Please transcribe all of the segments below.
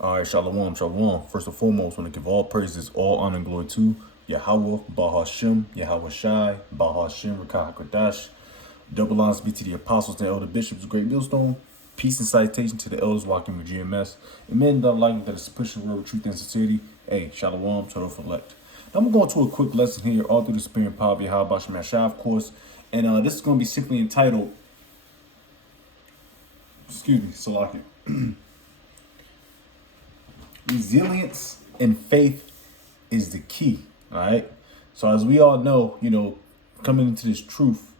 All right, shalom, shalom. First and foremost, I want to give all praises, all honor and glory to Yahweh, Bahashem, Yahweh Shai, Bahashem, Rakah Kodash. Double honors be to the apostles and elder bishops of Great Millstone. Peace and salutation to the elders walking with GMS. And men that are like that is pushing the road with truth and sincerity. Hey, shalom, to the elect. Now I'm going to go to a quick lesson here, all through the spirit and power of Yahweh Bashem Shai, of course. And this is going to be simply entitled, Salaki. Resilience and faith is the key. All right. So as we all know, coming into this truth,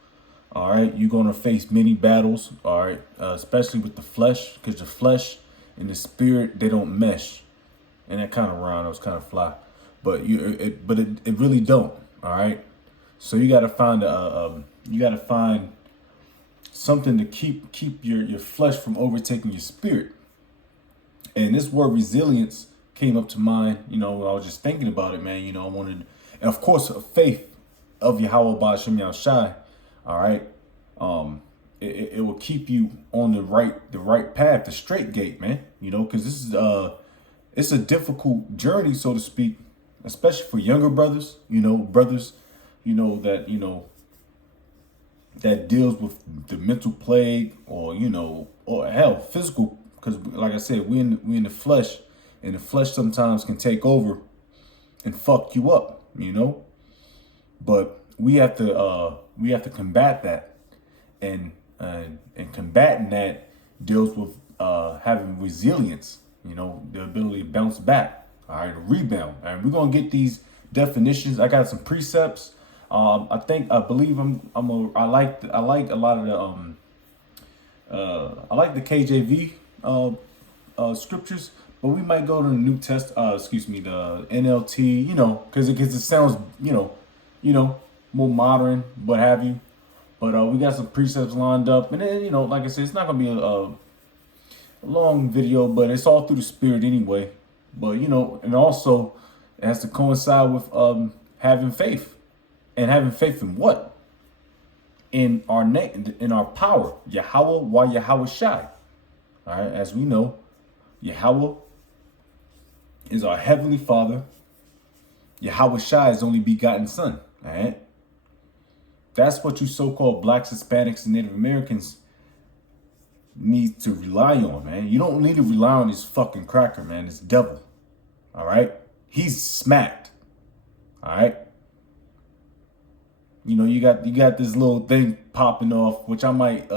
all right, you're going to face many battles. All right. Especially with the flesh, because the flesh and the spirit, they don't mesh. And that kind of rhyme, that was kind of fly, but it really don't. All right. So you got to find something to keep your flesh from overtaking your spirit. And this word resilience came up to mind, when I was just thinking about it, man. I wanted, and of course, faith of Yahweh Ba'ashem Yahushai. All right, it will keep you on the right path, the straight gate, man. Because this is it's a difficult journey, so to speak, especially for younger brothers. Brothers, that deals with the mental plague, or hell, physical. Because, like I said, we in the flesh, and the flesh sometimes can take over and fuck you up, But we have to combat that, and combating that deals with having resilience, the ability to bounce back, all right, to rebound. And we're gonna get these definitions. I got some precepts. I like a lot of the I like the KJV scriptures, but we might go to the New Test, the NLT, because it sounds, more modern, what have you. But we got some precepts lined up, and then, like I said, it's not gonna be a long video, but it's all through the spirit anyway. But and also it has to coincide with having faith, and having faith in what? In our name, in our power, Yahweh, why Yahweh Shai. All right, as we know, Yahweh is our heavenly Father. Yahweh Shai is only begotten Son. All right, that's what you so-called blacks, Hispanics, and Native Americans need to rely on, man. You don't need to rely on this fucking cracker, man. This devil. All right, he's smacked. All right. You got this little thing popping off, which I might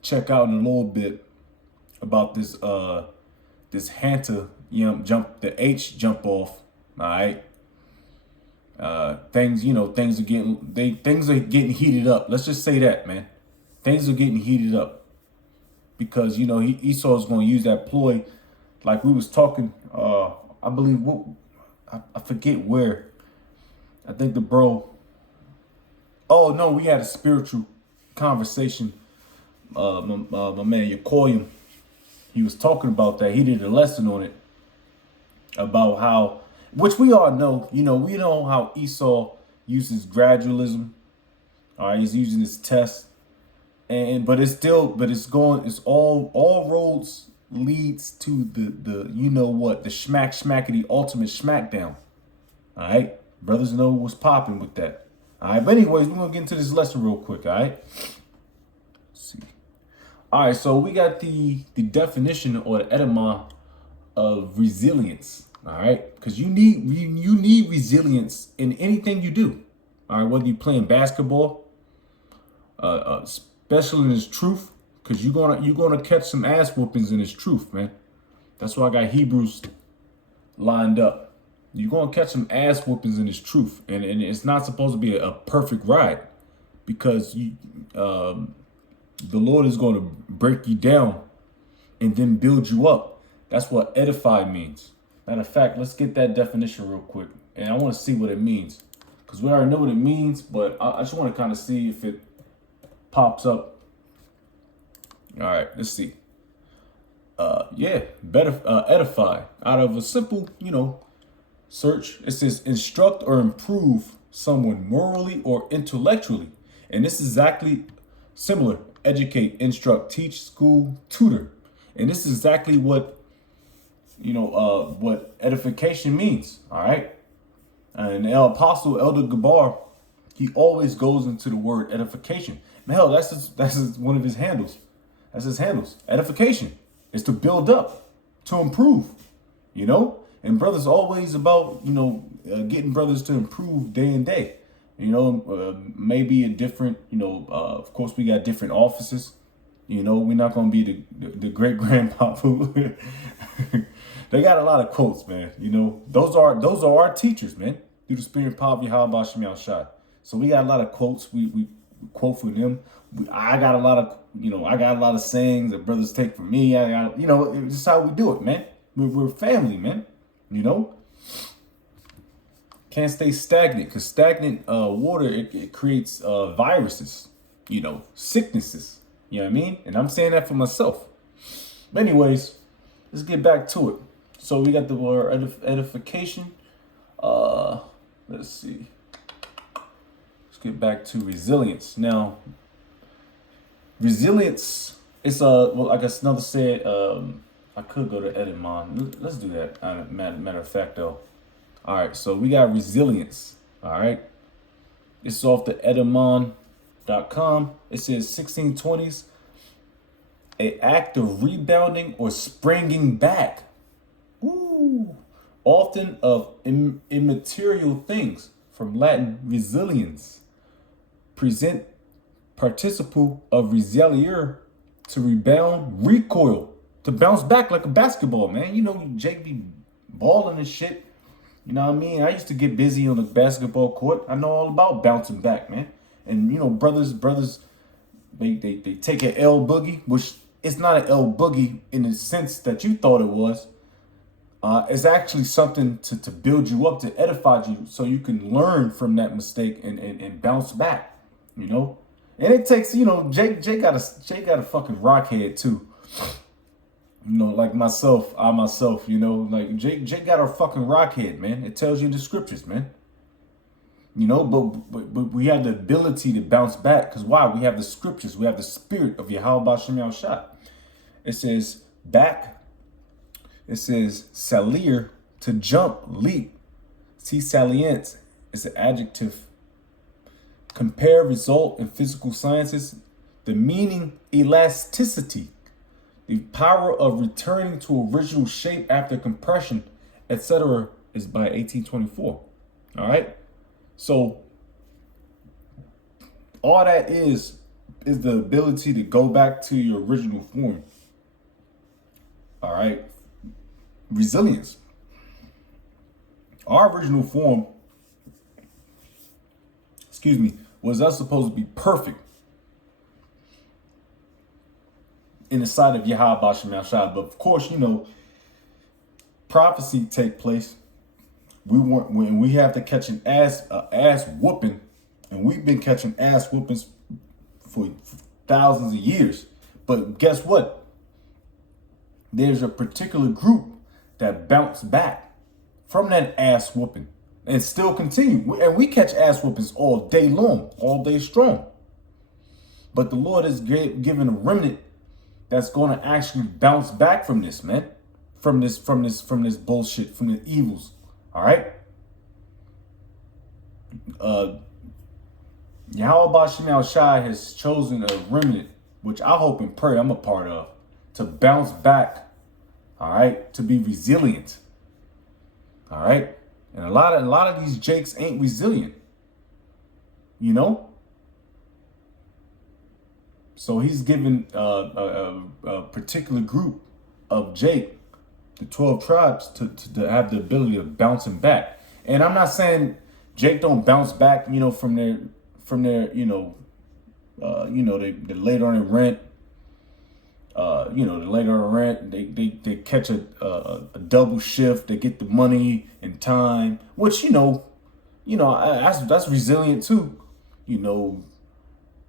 check out in a little bit, about this this Hanta jump, the H jump off. All right. Things are getting heated up. Let's just say that, man. Things are getting heated up because Esau's going to use that ploy, like we was talking. I believe I forget where. I think the bro. Oh no, we had a spiritual conversation. My man Yakoyim, he was talking about that. He did a lesson on it about how, which we all know. We know how Esau uses gradualism. All right, he's using his test, but it's all roads leads to the the schmackety ultimate smackdown. All right, brothers know what's popping with that. All right, but anyways, we're gonna get into this lesson real quick. All right. Let's see. All right, so we got the definition, or the etymology of resilience. All right, because you need resilience in anything you do. All right, whether you're playing basketball, especially in this truth, because you're gonna catch some ass whoopings in this truth, man. That's why I got Hebrews lined up. You're going to catch some ass whoopings in this truth. And it's not supposed to be a perfect ride, because the Lord is going to break you down and then build you up. That's what edify means. Matter of fact, let's get that definition real quick. And I want to see what it means, because we already know what it means, but I just want to kind of see if it pops up. All right, let's see. Edify. Out of a simple, search, it says instruct or improve someone morally or intellectually. And this is exactly similar. Educate, instruct, teach, school, tutor. And this is exactly what what edification means. All right. And the Apostle Elder Gabar, he always goes into the word edification. And hell, one of his handles. That's his handles. Edification is to build up, to improve, And brothers always about, getting brothers to improve day and day. Maybe a different, of course we got different offices. We're not going to be the great grandpapa. They got a lot of quotes, man. Those are our teachers, man. Through the spirit and power of Yahweh Shem Yahushua. So we got a lot of quotes. We quote from them. I got a lot of sayings that brothers take from me. It's just how we do it, man. We're family, man. Can't stay stagnant, because stagnant water, it creates viruses, sicknesses. You know what I mean? And I'm saying that for myself. But anyways, let's get back to it. So we got the word edification. Let's see. Let's get back to resilience. Now, resilience is I guess another said, I could go to Edimon. Let's do that. Matter of fact, though. All right, so we got resilience. All right. It's off the Edimon.com. It says 1620s, an act of rebounding or springing back. Ooh. Often of immaterial things, from Latin resilience. Present participle of resiliere, to rebound, recoil, to bounce back like a basketball, man. Jake be balling and shit. You know what I mean? I used to get busy on the basketball court. I know all about bouncing back, man. And brothers, they take an L boogie, which it's not an L boogie in the sense that you thought it was. It's actually something to build you up, to edify you, so you can learn from that mistake and bounce back, And it takes, Jake got a fucking rockhead too. Like myself, like Jake got a fucking rockhead, man. It tells you in the scriptures, man. But we have the ability to bounce back, because why? We have the scriptures. We have the spirit of Yahweh Shem Yahushua. It says back. It says salir, to jump, leap. See, salient is an adjective. Compare result in physical sciences. The meaning elasticity. The power of returning to original shape after compression, etc. is by 1824. All right. So all that is the ability to go back to your original form. All right. Resilience. Our original form, was us supposed to be perfect in the sight of Yahweh Shem Yahushua. But of course, prophecy take place. When we have to catch an ass whooping, and we've been catching ass whoopings for thousands of years. But guess what? There's a particular group that bounce back from that ass whooping and still continue. And we catch ass whoopings all day long, all day strong. But the Lord is given a remnant that's going to actually bounce back from this, man. From this bullshit, from the evils. All right. Yahweh Shem Yahushua has chosen a remnant, which I hope and pray I'm a part of, to bounce back. All right, to be resilient. All right, and a lot of these Jakes ain't resilient. So he's given a particular group of Jake, the 12 tribes, to have the ability of bouncing back. And I'm not saying Jake don't bounce back, from their they later on in rent. Later on rent, they catch a double shift. They get the money in time, which that's resilient too.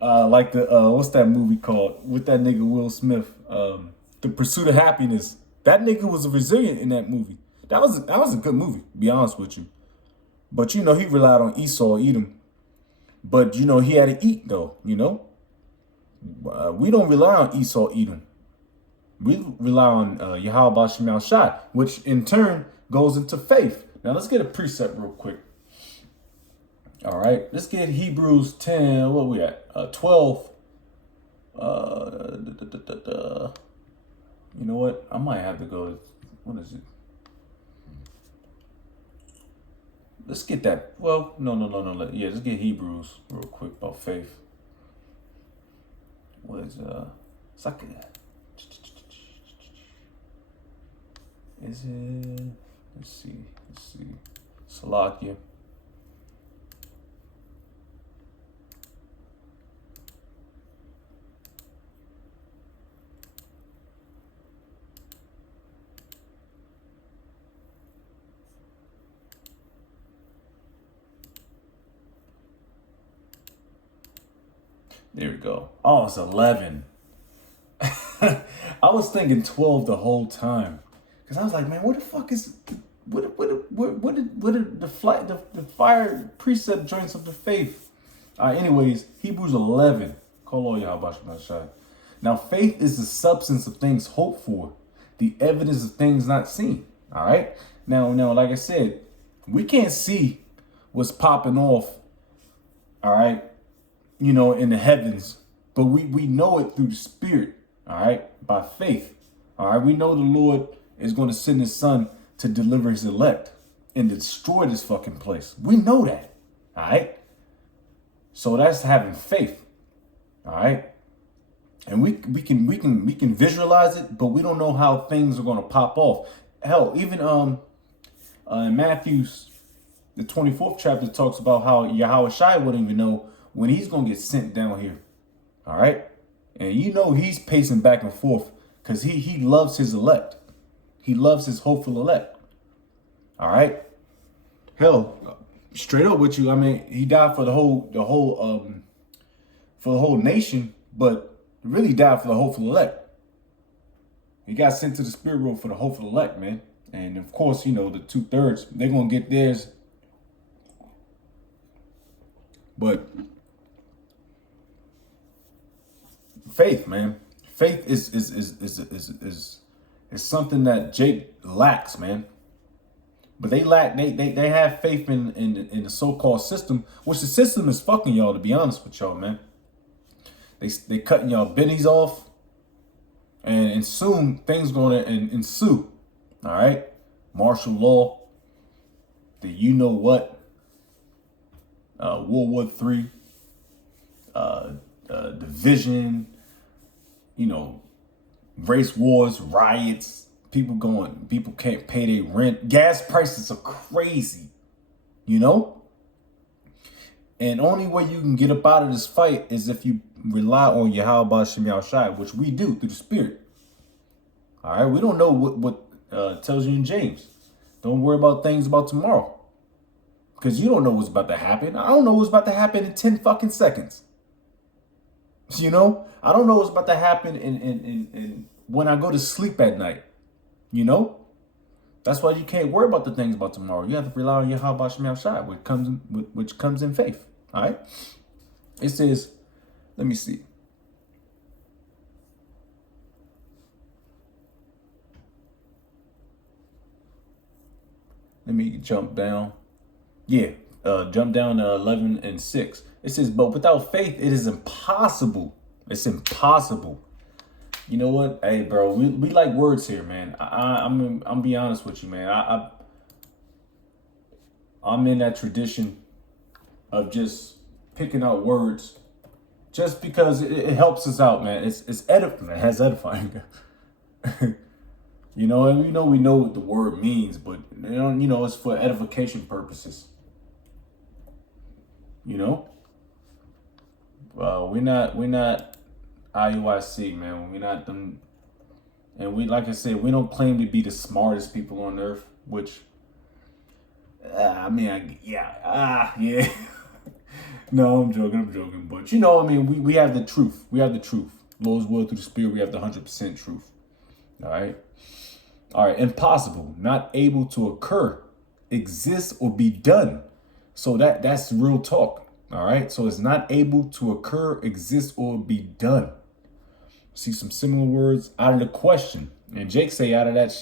Like the what's that movie called with that nigga Will Smith? The Pursuit of Happiness. That nigga was resilient in that movie. That was a good movie, to be honest with you. But he relied on Esau, Edom. But he had to eat though. We don't rely on Esau, Edom. We rely on Yahweh Bashim Shai, which in turn goes into faith. Now let's get a precept real quick. All right, let's get Hebrews 10. What we at? 12. You know what? I might have to go to, what is it? Let's get that. Well, no. Yeah, let's get Hebrews real quick about faith. What is it's like is it? Let's see. Salakia. There we go. Oh, it's 11. I was thinking 12 the whole time, because I was like, man, what the fuck is what did the fire precept joints of the faith? Anyways, Hebrews 11. Now, faith is the substance of things hoped for, the evidence of things not seen. All right. Now, like I said, we can't see what's popping off. All right. In the heavens, but we know it through the Spirit, all right, by faith, all right. We know the Lord is going to send his son to deliver his elect and destroy this fucking place. We know that, all right. So that's having faith, all right. And we can visualize it, but we don't know how things are going to pop off. Hell, even in Matthew's the 24th chapter talks about how Yahweh Shai wouldn't even know when he's going to get sent down here. All right. And he's pacing back and forth because he loves his elect. He loves his hopeful elect. All right. Hell, straight up with you. I mean, he died for the whole nation, but really died for the hopeful elect. He got sent to the spirit world for the hopeful elect, man. And of course, the 2/3, they're going to get theirs. But faith, man. Faith is something that Jake lacks, man. But they lack. They have faith in the so-called system, which the system is fucking y'all. To be honest with y'all, man. They cutting y'all bennies off, and soon things gonna ensue. All right, martial law. The World War III, division, race wars, riots, people can't pay their rent. Gas prices are crazy, And only way you can get up out of this fight is if you rely on Yahweh Bashim Shai, which we do through the Spirit. All right, we don't know what tells you in James. Don't worry about things about tomorrow. Because you don't know what's about to happen. I don't know what's about to happen in 10 fucking seconds. I don't know what's about to happen in when I go to sleep at night. That's why you can't worry about the things about tomorrow. You have to rely on Yahweh Bashim Shai, which comes in faith. All right. It says, let me see. Let me jump down. Yeah, jump down to 11 and 6. It says, but without faith, it is impossible. It's impossible. You know what? Hey, bro, we like words here, man. I'm be honest with you, man. I'm in that tradition of just picking out words just because it helps us out, man. It's edifying. It has edifying. And we know what the word means, but it's for edification purposes. We're not IUIC, man. We're not them, and like I said, we don't claim to be the smartest people on earth. Which, yeah. No, I'm joking. But we have the truth. We have the truth. Lord's will through the Spirit. We have the 100% truth. All right. Impossible, not able to occur, exist, or be done. So that's real talk. All right. So it's not able to occur, exist, or be done. See some similar words out of the question. And Jake say out of that,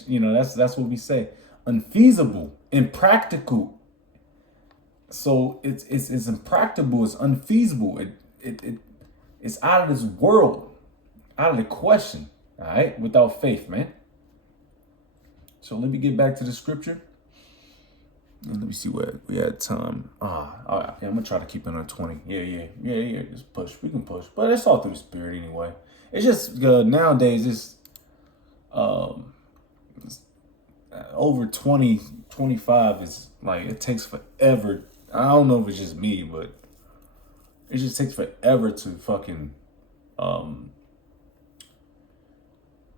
that's what we say. Unfeasible, impractical. So it's impractical, it's unfeasible. It's out of this world, out of the question. All right, without faith, man. So let me get back to the scripture. And let me see where we had time. All right, I'm gonna try to keep it on 20. Yeah. Just push. We can push, but it's all through the spirit anyway. It's just nowadays it's over 20, 25 is like it takes forever. I don't know if it's just me, but it just takes forever to fucking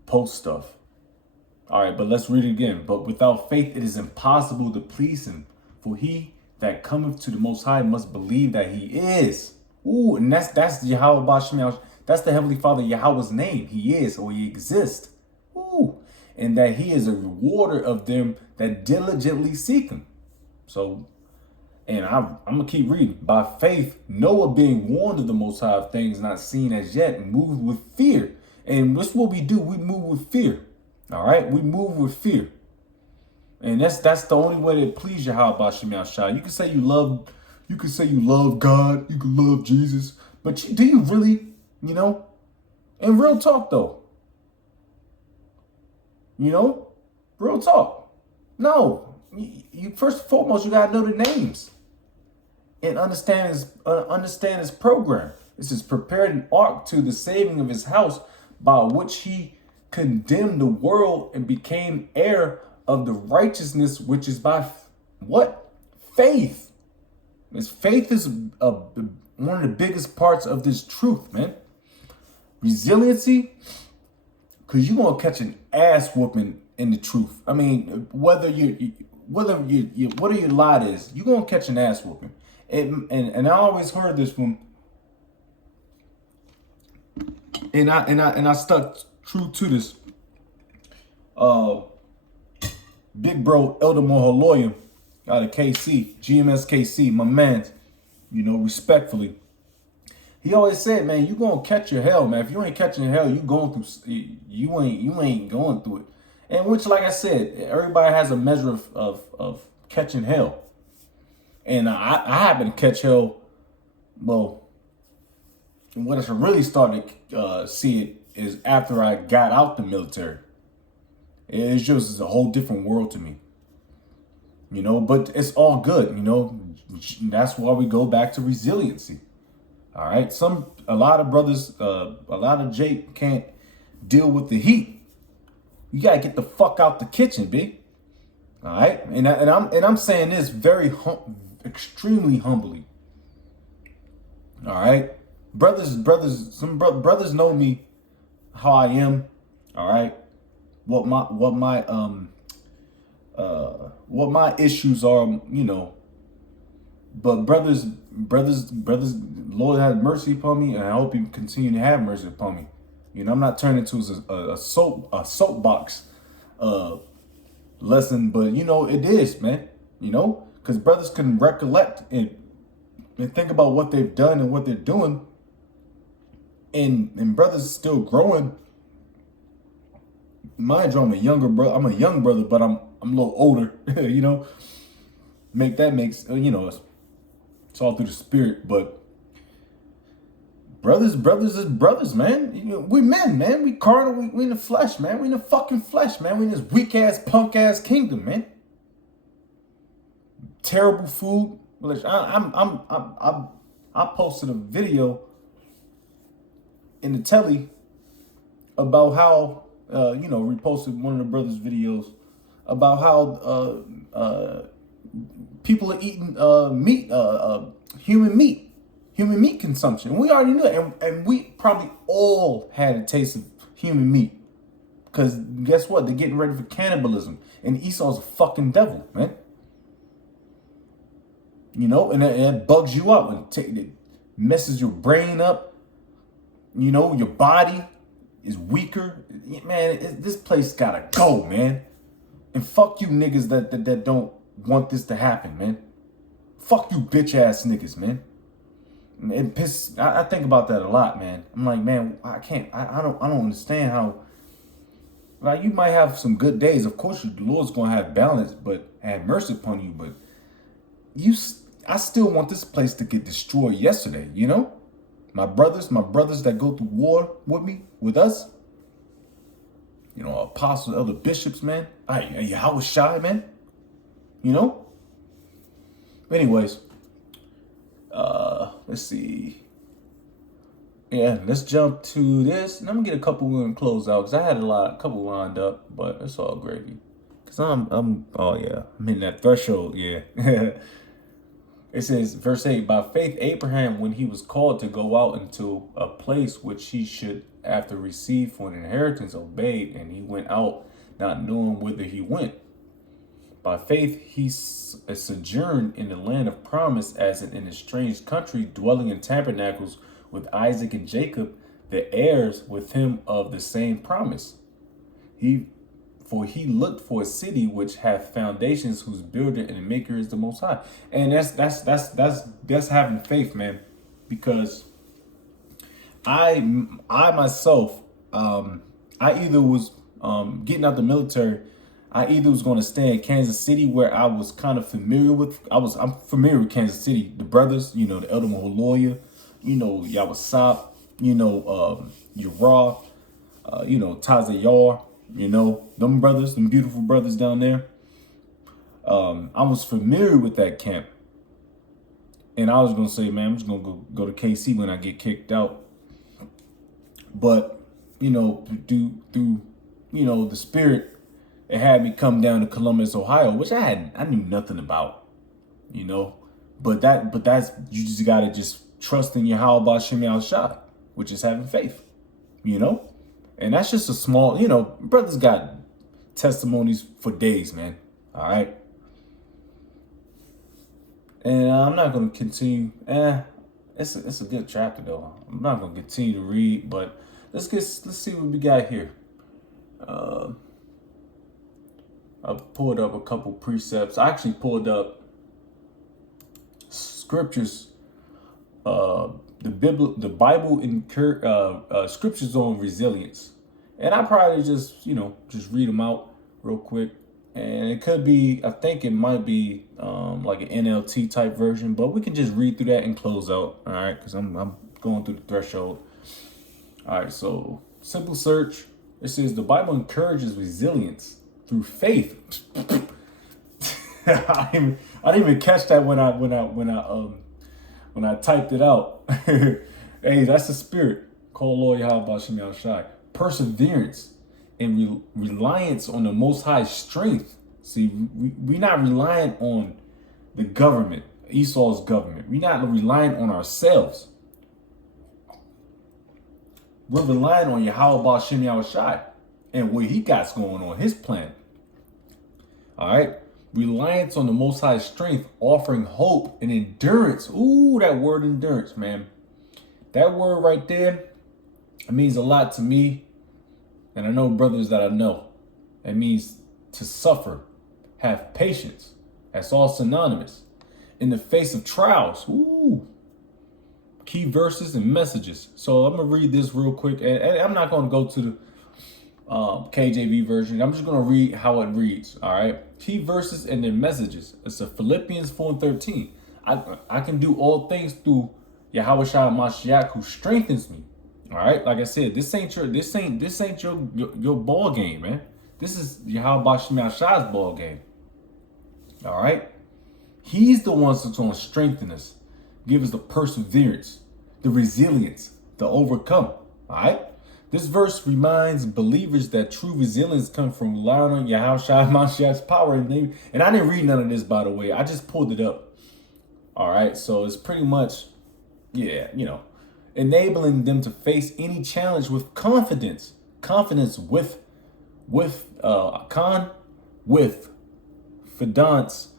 post stuff. All right, but let's read it again. But without faith, it is impossible to please him. For he that cometh to the Most High must believe that he is. Ooh, and that's Yahweh Bashim. That's the Heavenly Father, Yahweh's name. He is, or he exists. Ooh, and that he is a rewarder of them that diligently seek him. So, and I'm going to keep reading. By faith, Noah being warned of the Most High of things not seen as yet, moved with fear. And that's what we do. We move with fear. All right, we move with fear, and that's the only way to please Yahweh Bashim Yahshua. You can say you love God, you can love Jesus, but do you really, And real talk though, real talk. No, you first and foremost you gotta know the names and understand his program. This is prepared an ark to the saving of his house, by which he condemned the world and became heir of the righteousness which is by what? Faith. Faith is one of the biggest parts of this truth, man. Resiliency, because you're going to catch an ass whooping in the truth. I mean, whether your lot is, you're going to catch an ass whooping. And I always heard this from, and I stuck true to this. Big bro Elder Mohaloyim out of KC, GMS KC, my man, respectfully. He always said, man, you gonna catch your hell, man. If you ain't catching your hell, you ain't going through it. And which, like I said, everybody has a measure of catching hell. And I happen to catch hell, well, when I really started see it is after I got out the military. It's just a whole different world to me, but it's all good, that's why we go back to resiliency. All right. A lot of brothers, a lot of Jake can't deal with the heat. You got to get the fuck out the kitchen, big. All right. And I'm saying this extremely humbly. All right. Some brothers know me, how I am, all right, what my issues are, but brothers, Lord have mercy upon me, and I hope He continue to have mercy upon me. I'm not turning into a soapbox lesson, but it is, man, because brothers can recollect and think about what they've done and what they're doing, and brothers still growing. Mind you, I'm a young brother, but I'm a little older, makes it's all through the spirit. But brothers is brothers, man. We men, man. We carnal, we in the flesh, man. We in the fucking flesh, man. We in this weak ass, punk ass kingdom, man. Terrible food. I posted a video in the telly about how reposted one of the brothers' videos about how people are eating human meat consumption. We already knew it, and we probably all had a taste of human meat, because guess what? They're getting ready for cannibalism, and Esau's a fucking devil, man. And it bugs you up and it messes your brain up. Your body is weaker, man. This place gotta go, man. And fuck you niggas that don't want this to happen, man. Fuck you bitch ass niggas, man. I think about that a lot, man. I'm like, man, I don't understand how. Like, you might have some good days. Of course, the Lord's gonna have balance, but have mercy upon you. But I still want this place to get destroyed yesterday. You know, my brothers that go through war with me, with us. You know, apostles, other bishops, man. How was shy, man. You know. Anyways, let's see. Yeah, let's jump to this. And I'm gonna get a couple and close out because I had a couple lined up, but it's all gravy. Cause oh yeah, I'm in that threshold. Yeah. It says, verse 8, by faith Abraham, when he was called to go out into a place which he should after receive for an inheritance, obeyed, and he went out, not knowing whither he went. By faith he sojourned in the land of promise, as in a strange country, dwelling in tabernacles with Isaac and Jacob, the heirs with him of the same promise. For he looked for a city which hath foundations, whose builder and maker is the Most High. And that's having faith, man. Because I myself, I either was getting out the military. I either was going to stay in Kansas City, where I was kind of familiar with. I'm familiar with Kansas City, the brothers, you know, the Elder Maholoya, you know, Yawasop, you know, Uriah, you know, Tazayar. You know, them brothers, them beautiful brothers down there. I was familiar with that camp. And I was going to say, man, I'm just going to go to KC when I get kicked out. But, you know, through, you know, the Spirit, it had me come down to Columbus, Ohio, which I knew nothing about, you know. But that's, you just got to just trust in Yahweh Shem Shai, which is having faith, you know. And that's just a small, you know, brothers got testimonies for days, man. All right. And I'm not going to continue. It's a good chapter, though. I'm not going to continue to read, but let's see what we got here. I pulled up a couple precepts. I actually pulled up scriptures, the Bible scriptures on resilience. And I probably just read them out real quick. And it could be, I think it might be like an NLT type version, but we can just read through that and close out. All right, because I'm going through the threshold. All right, so simple search. It says the Bible encourages resilience through faith. I didn't even catch that when I typed it out. Hey, that's the spirit. Call Lord Yahweh Shem Shai. Perseverance and reliance on the Most High strength. See, we're not relying on the government, Esau's government. We're not relying on ourselves. We're relying on Yahweh Shem Shai and what he got going on, his plan. All right. Reliance on the Most High strength, offering hope and endurance. Ooh, that word endurance, man. That word right there, it means a lot to me. And I know brothers that I know. It means to suffer, have patience. That's all synonymous. In the face of trials. Ooh. Key verses and messages. So I'm going to read this real quick. And I'm not going to go to the KJV version. I'm just going to read how it reads. All right. Key verses and their messages. It's a Philippians 4:13. I can do all things through Yahweh Shai Mashiach, who strengthens me. All right. Like I said, this ain't your ball game, man. This is Yahweh Shem Shai's ball game. All right. He's the one that's going to strengthen us, give us the perseverance, the resilience to overcome. All right. This verse reminds believers that true resilience comes from relying on Yahweh Shai Mashiach's power. And I didn't read none of this, by the way. I just pulled it up. All right. So it's pretty much, enabling them to face any challenge with confidence. Confidence with fidance,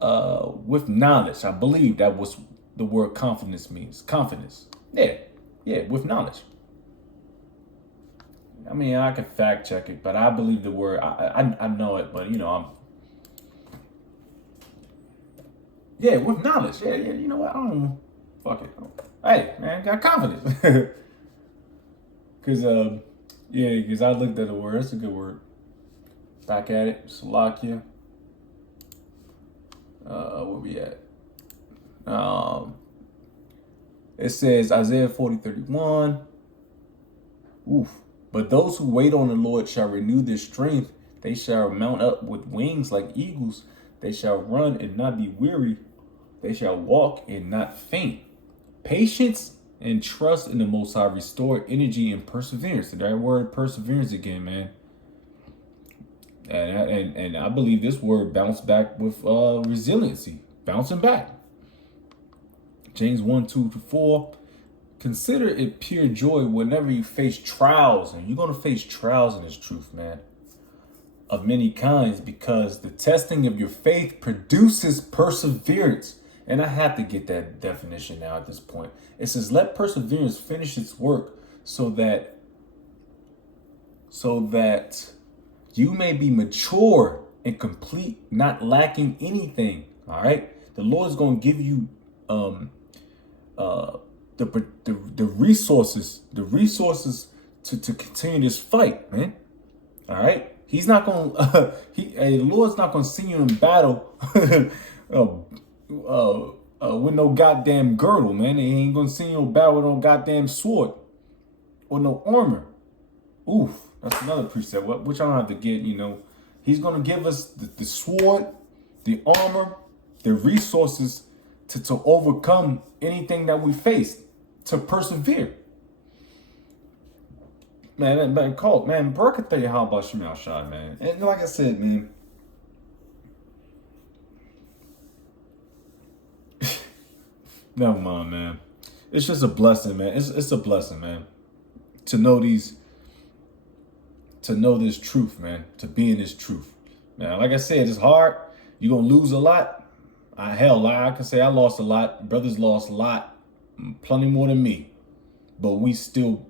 with knowledge. I believe that was the word confidence means. Confidence. Yeah, with knowledge. I mean, I can fact check it, but I believe the word. I know it, but with knowledge. Yeah. You know what? I don't know. Fuck it. Hey, man, got confidence. Cause yeah, because I looked at the word. That's a good word. Back at it. Salakia. Where we at? It says Isaiah 40:31. Oof. But those who wait on the Lord shall renew their strength. They shall mount up with wings like eagles. They shall run and not be weary. They shall walk and not faint. Patience and trust in the Most High restore energy and perseverance. That word perseverance again, man. And I believe this word bounced back with resiliency. Bouncing back. James 1:2-4. Consider it pure joy whenever you face trials. And you're going to face trials in this truth, man. Of many kinds, because the testing of your faith produces perseverance. And I have to get that definition now at this point. It says, let perseverance finish its work so that you may be mature and complete, not lacking anything. All right. The Lord is going to give you the resources to continue this fight, man. All right. He's not going to, the Lord's not going to send you in battle with no goddamn girdle, man. He ain't going to send you in battle with no goddamn sword or no armor. Oof. That's another precept, which I don't have to get, you know. He's going to give us the sword, the armor, the resources to overcome anything that we face, to persevere. Man, bro, I can tell you how about Shemel Shai, man. And like I said, man, never mind, man. It's just a blessing, man. It's a blessing, man, to know this truth, man, to be in this truth. Now, like I said, it's hard. You're going to lose a lot. Hell, I can say I lost a lot. Brothers lost a lot, plenty more than me. But we still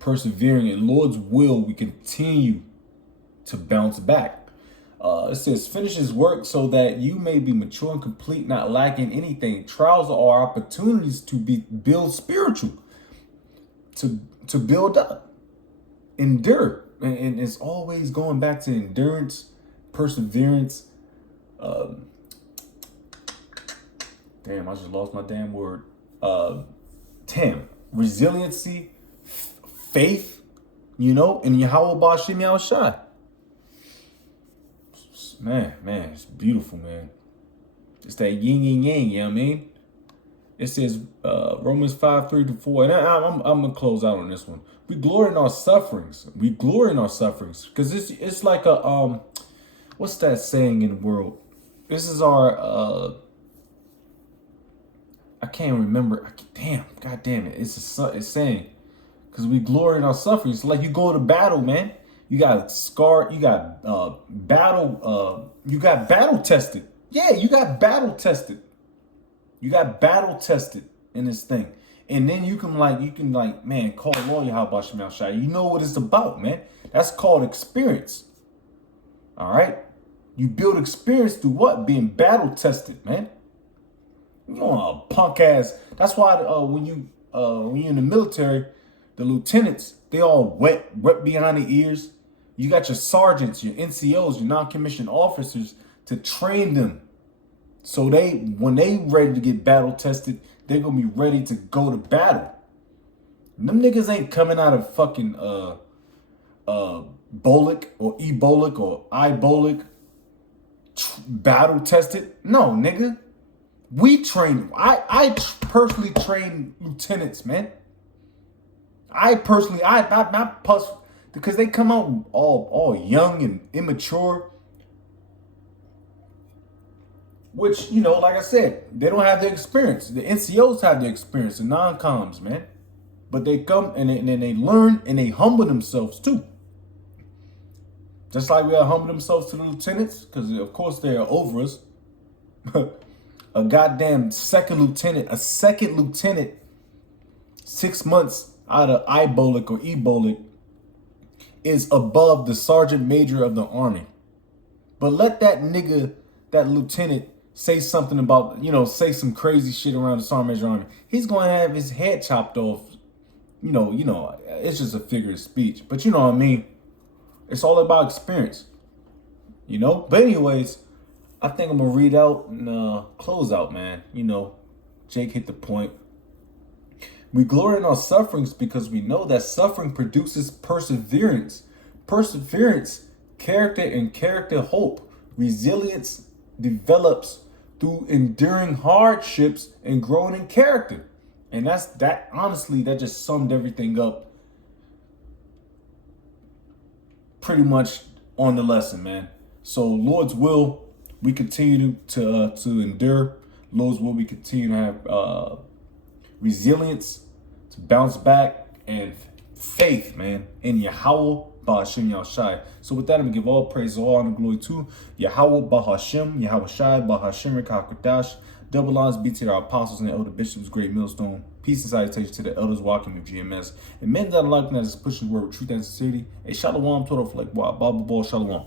persevering in Lord's will. We continue to bounce back. It says, finish his work so that you may be mature and complete, not lacking anything. Trials are opportunities to build spiritual, to build up, endure. And it's always going back to endurance, perseverance. Damn, I just lost my damn word. Resiliency, faith, you know, and Yahweh Ba'Shem Yahushai. Man, it's beautiful, man. It's that yin and yang, you know what I mean? It says Romans 5:3-4, and I'm gonna close out on this one. We glory in our sufferings. Because it's like a what's that saying in the world? This is our I can't remember. God damn it! It's saying, because we glory in our sufferings. It's like you go to battle, man. You got scarred. You got battle. You got battle tested. Yeah, you got battle tested. You got battle tested in this thing. And then you can man, call Lord Yahweh Shem Shai. You know what it's about, man. That's called experience. All right. You build experience through what? Being battle tested, man. You know, a punk ass. That's why when you're in the military, the lieutenants, they all wet behind the ears. You got your sergeants, your NCOs, your non-commissioned officers to train them. So when they ready to get battle tested, they're gonna be ready to go to battle. And them niggas ain't coming out of fucking Bolic or Ebolic or Ibolic battle tested. No, nigga. We train. I personally train lieutenants, man. Because they come out all young and immature. Which, you know, like I said, they don't have the experience. The NCOs have the experience, the non-coms, man. But they come and they learn and they humble themselves too. Just like we gotta humble themselves to the lieutenants, because of course they are over us. A goddamn second lieutenant, 6 months out of Ibolic or Ebolic is above the sergeant major of the army. But let that nigga, that lieutenant, say something about, say some crazy shit around the Sergeant Major Army, he's going to have his head chopped off. It's just a figure of speech. But you know what I mean? It's all about experience. But anyways, I think I'm going to read out and close out, man. Jake hit the point. We glory in our sufferings because we know that suffering produces perseverance. Perseverance, character, and character hope. Resilience develops through enduring hardships and growing in character. And honestly, that just summed everything up pretty much on the lesson, man. So Lord's will, we continue to endure. Lord's will, we continue to have resilience, to bounce back, and faith, man, in Yahweh Ba'Hashem Yahushai. So with that, I'm going to give all praise, all honor, and glory to Yahweh Ba'Hashem, Yahushai Ba'Hashem Rekakodash. Double honors be to our apostles and the elder bishops, great millstone. Peace and salutations to the elders walking with GMS. And men that are like that is pushing the word with truth and sincerity. A shalom, total like Bible ball, shalom.